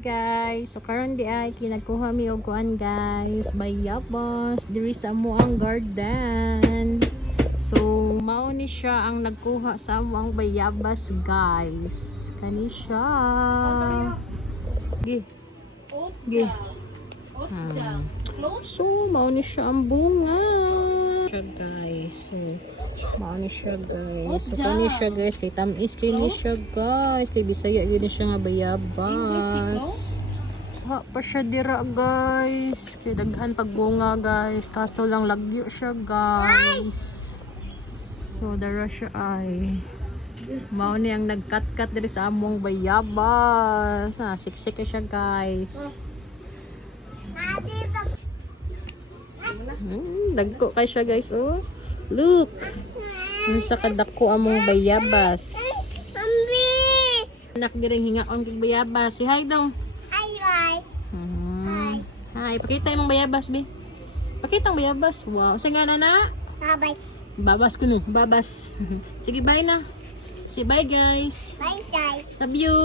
guys. So karon di ay kinagkuha mi og kuan guys. Bayabas diri sa mo ang garden. So mao ni siya ang nagkuha sa amo ang bayabas guys. Kani siya. Gi. Gi. Hmm. So mao ni siya ang bunga. Siya guys. So mao ni siya guys. So kani siya guys kay tamis kay ni siya guys. Kay bisaya gyud ni siya nga bayabas. Ha pa siya dira guys. Kay daghan pagbunga guys. Kaso lang lagyo siya guys. So dara siya ay. Mao ni ang nagkat-kat diri sa among bayabas. Na siksik siya guys. Hmm, dagko kay siya guys oh. Look. Ano sa kadako among bayabas. Anak diring hingaon kay bayabas. Si hi daw. Hmm. Hi, pakita imong bayabas be. Pakita ang bayabas. Wow, sa nga na. Babas ko no. Babas. Sige, bye na. Say bye guys. Love you.